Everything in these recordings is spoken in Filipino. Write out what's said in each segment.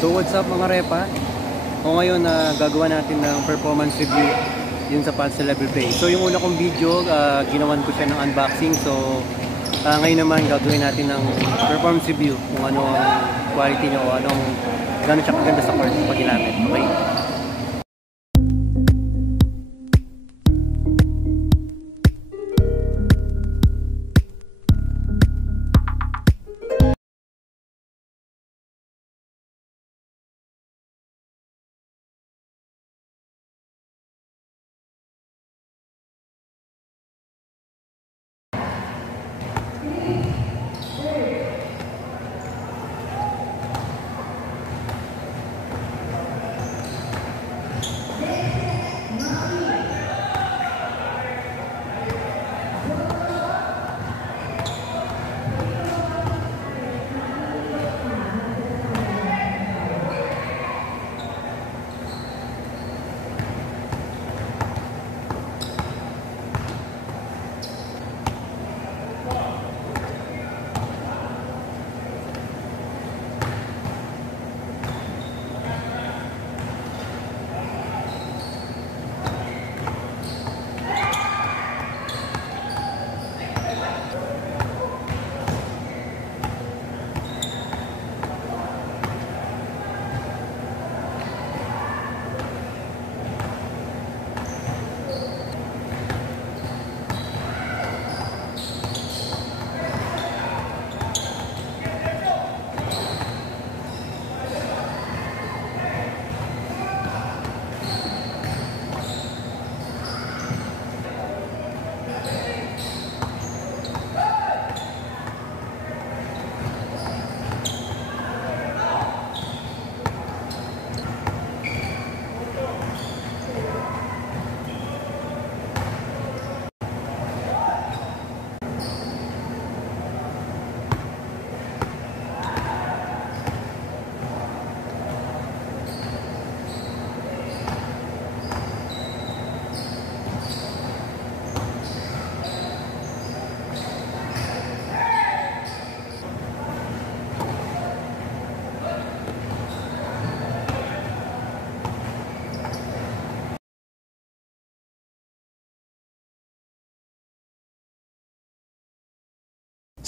So what's up mga repa? O ngayon gagawa natin ng performance review yun sa pads sa level play. So yung una kong video, ginawan ko siya ng unboxing. So ngayon naman gagawin natin ng performance review kung ano ang quality niya o anong gano'n siya kaganda sa court pag ginamit. Okay?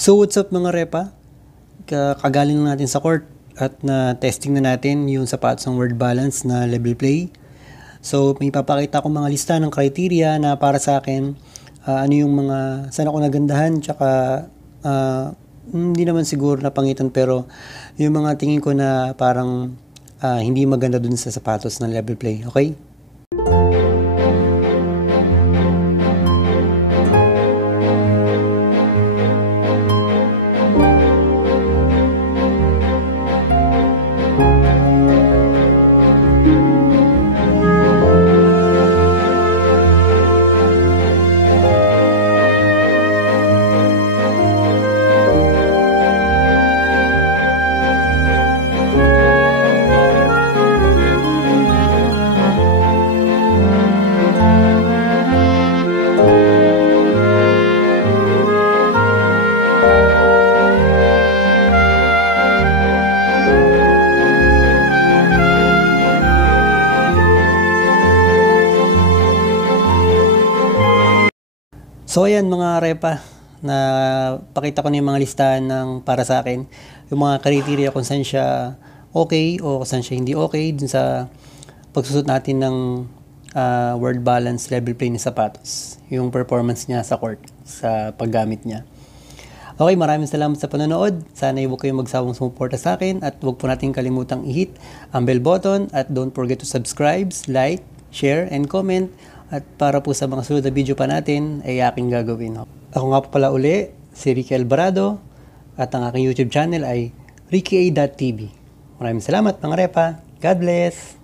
So what's up mga repa? Kagaling na natin sa court at na-testing na natin yung sapatos ng World Balance na level play. So may papakita akong mga lista ng criteria na para sa akin ano yung mga saan ako nagandahan, tsaka hindi naman siguro napangitan pero yung mga tingin ko na parang hindi maganda dun sa sapatos ng level play. Okay? So ayan mga repa, na pakita ko na yung mga listahan ng para sa akin, yung mga criteria kung saan siya okay o kung saan siya hindi okay dun sa pagsusot natin ng World Balance level play na sapatos, yung performance niya sa court, sa paggamit niya. Okay, maraming salamat sa panonood. Sana huwag kayong magsawang sumuporta sa akin at huwag po natin kalimutang i-hit ang bell button at don't forget to subscribe, like, share, and comment. At para po sa mga sunod na video pa natin ay aking gagawin. Ako nga po pala uli, si Ricky Alvarado, at ang aking YouTube channel ay rickyA.tv. Maraming salamat mga repa. God bless!